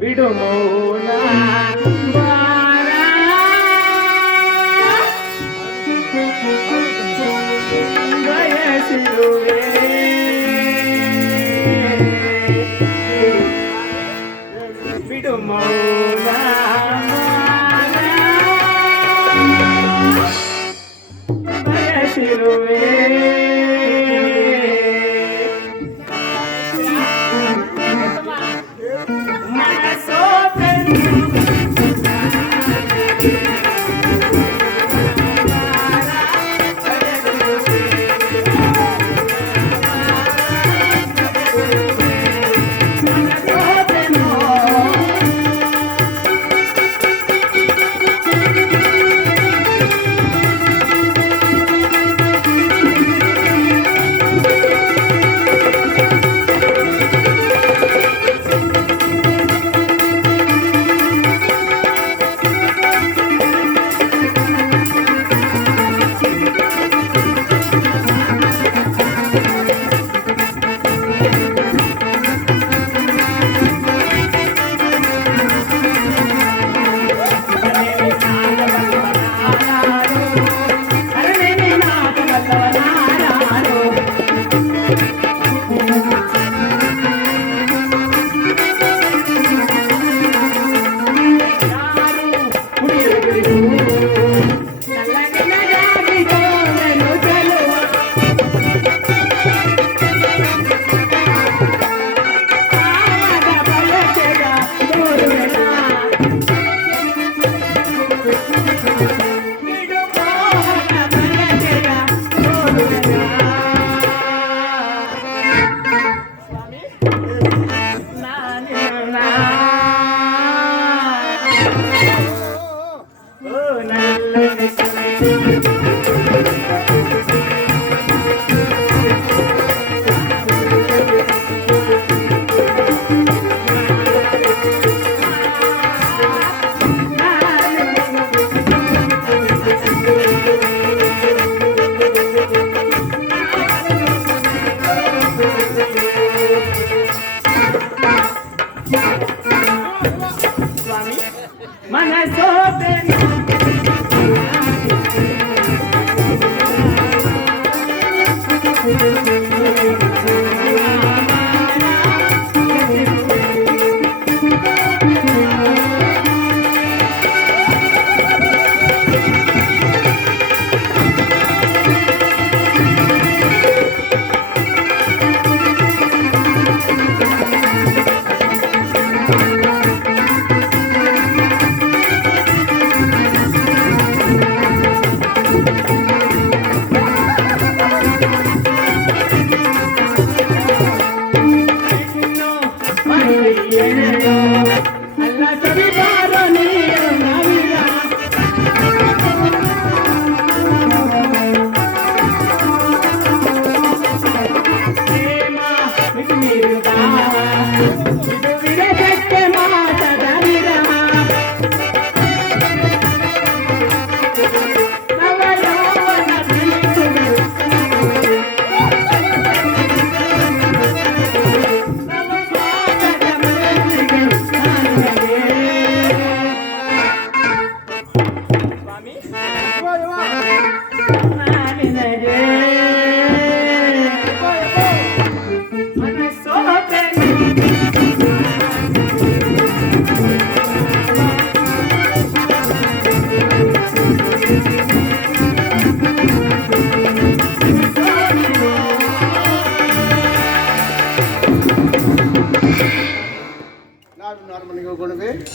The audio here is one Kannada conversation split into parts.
ಬಿಡು ಮೌನ ಬಯಸಿರುವೆ ಬಿಡು ಮೌನ ಬಯಸಿರುವೆ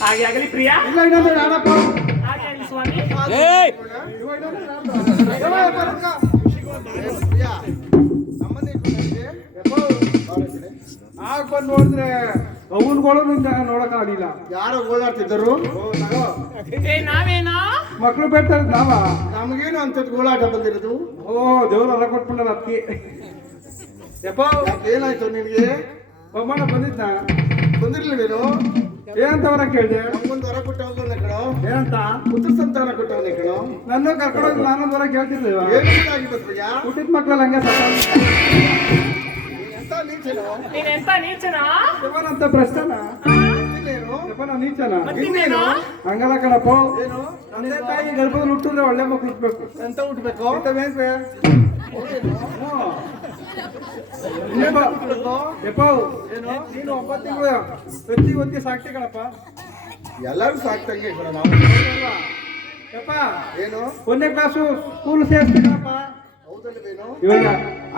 ಹಾಗೆ ಆಗಲಿ ಪ್ರಿಯ. ಹಾಗೆ ಆಗಲಿ ಸ್ವಾಮಿ. ಬಂದು ನೋಡಿದ್ರೆ ಅವನ್ಗಳು ನೋಡಕ್ಕಾಗಲಿಲ್ಲ. ಯಾರೋ ಓಡಾಡ್ತಿದ್ದರು. ನಾವೇನೋ ಮಕ್ಳು ಬೇಡ್ತಾರೆ ನಾವ. ನಮಗೇನು ಅಂತದ್ ಗೋಳಾಟ ಬಂದಿರೋದು. ಓ ದೇವ್ರ ಹೊರ ಕೊಟ್ಬಿಟ್ಟ ಅದಕ್ಕೆ. ಏನಾಯ್ತು ನಿನ್ಗೆ? ಒಬ್ಬಣ್ಣ ಬಂದಿದ್ದ. ಬಂದಿರ್ಲಿಲ್ವೇನು? ಏನಂತ ವರ ಕೇಳಿದೆ. ನಮ್ಗೊಂದು ವರ ಕೊಟ್ಟವನ ಕಣೋ. ಏನಂತ? ಪುತ್ರ ಸಂತಾನ ಕೊಟ್ಟವನೇ ಕಣೋ. ನನ್ನ ಕರ್ಕೊಂಡೋಗಿ ನಾನೊಂದು ವರ ಕೇಳ್ತಿರ್ಲಿಲ್ವ? ಏನಾಗಿತ್ತು ಪ್ರಿಯಾ? ಹುಟ್ಟಿದ ಮಕ್ಳಲ್ಲಿ ಹಂಗೆ ಎಂತ ನೀಚನು ನೀನೆಂತ ನೀಚನ ಇವನಂತ ಪ್ರಶ್ನ ಇನ್ನೇನು ಇವನ ನೀಚನ ಮತ್ತಿನ್ನೇನು ಹಂಗಲ್ಲ ಕಣಪ್ಪ ಏನು ತಂದೆ ತಾಯಿ ಗರ್ಭದಲ್ಲಿ ಹುಟ್ಟಿದ್ರೆ ಒಳ್ಳೆ ಮಕ್ಳು ಹುಟ್ಟಬೇಕು ಎಂತ ಹುಟ್ಬೇಕು ಇಂಥವೇನ್ಪೆ? ಹ್ಞೂ. ಇನ್ನೆಂತ ಹುಟ್ಬೇಕು ಯಪ್ಪ ಏನು ನೀನು 9 ತಿಂಗಳು ಪ್ರತಿ ಹೊತ್ತಿಗೆ ಸಾಕ್ತಿ ಕಣಪ್ಪ. ಎಲ್ಲರೂ ಸಾಕ್ತಂಗೆ ಕಣ ನಾವು ಯಪ್ಪ ಏನು 1ನೇ ಕ್ಲಾಸು ಸ್ಕೂಲ್ ಸೇರಿಸ್ತಿ ಕಣಪ್ಪ. ಹೌದಲ್ವೇನು ಇವಾಗ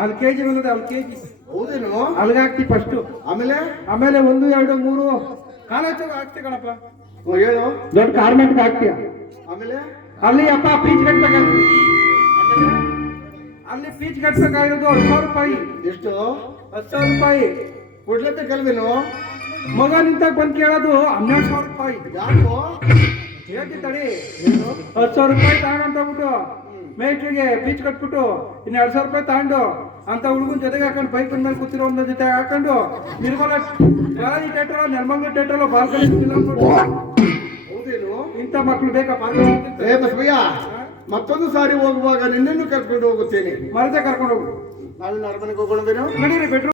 ಅಲ್ಲಿ ಕೆಜಿ ಬಂದದ ಅಲ್ಲಿ ಕೆಜಿ ಹೌದೇನು ಅಲ್ಲಿಗಾಕ್ತಿ ಫಸ್ಟು, ಆಮೇಲೆ ಆಮೇಲೆ 1, 2, 3 ಕಾಲೇಜ್ ಹಾಕ್ತಿ ಕಣಪ್ಪ. ಹೇಳು ದೊಡ್ಡ ಕಾರ್ಮೆಂಟ್ಗೆ ಹಾಕ್ತೀಯ. ಆಮೇಲೆ ಅಲ್ಲಿ ಅಪ್ಪ ಫೀಸ್ ಕಟ್ಬೇಕಾಗ್ತದೆ. ಅಲ್ಲಿ ಫೀಸ್ ಕಟ್ಬೇಕಾಗಿರೋದು 10,000 ರೂಪಾಯಿ. ಎಷ್ಟು 10,000 ರೂಪಾಯಿ. ಕೊಡ್ಲೇಬೇಕಲ್ವೇನು ಮಗ ನಿಂತಾಗ ಬಂದು ಕೇಳೋದು 12,000 ರೂಪಾಯಿ. ಯಾಕೋ ಹೇಳ್ತಿ ತಡಿ. 10,000 ರೂಪಾಯಿ ತಗೊಂಡು ಅಂತ ಹೋಗ್ಬಿಟ್ಟು ಮೇಸ್ಟ್ರಿಗೆ ಫೀಸ್ ಕಟ್ಬಿಟ್ಟು ಇನ್ನು 2,000 ರೂಪಾಯಿ ತಗೊಂಡು ಅಂತ ಹುಡುಗನ ಜೊತೆಗೆ ಹಾಕೊಂಡು ಬೈಕ್ ಮೇಲೆ ಕೂತಿರೋ ಒಂದ್ ಜೊತೆ ಹಾಕೊಂಡು Nirmala Shivaji theatre, Nelamangala theatre, balcony ಹೌದೇನು ಇಂಥ ಮಕ್ಳು ಬೇಕಪ್ಪ. ಏ ಬಸವಯ್ಯ ಮತ್ತೊಂದು ಸಾರಿ ಹೋಗುವಾಗ ನಿನ್ನನ್ನು ಕರ್ಕೊಂಡು ಹೋಗುತ್ತೇನೆ ಮರತೆ ಕರ್ಕೊಂಡು ಹೋಗು. ನಾಳೆ ಅರಮನೆಗೆ ಹೋಗೋಣವೇನು ನಡೀರಿ ಬೆಡ್ರೂಮ್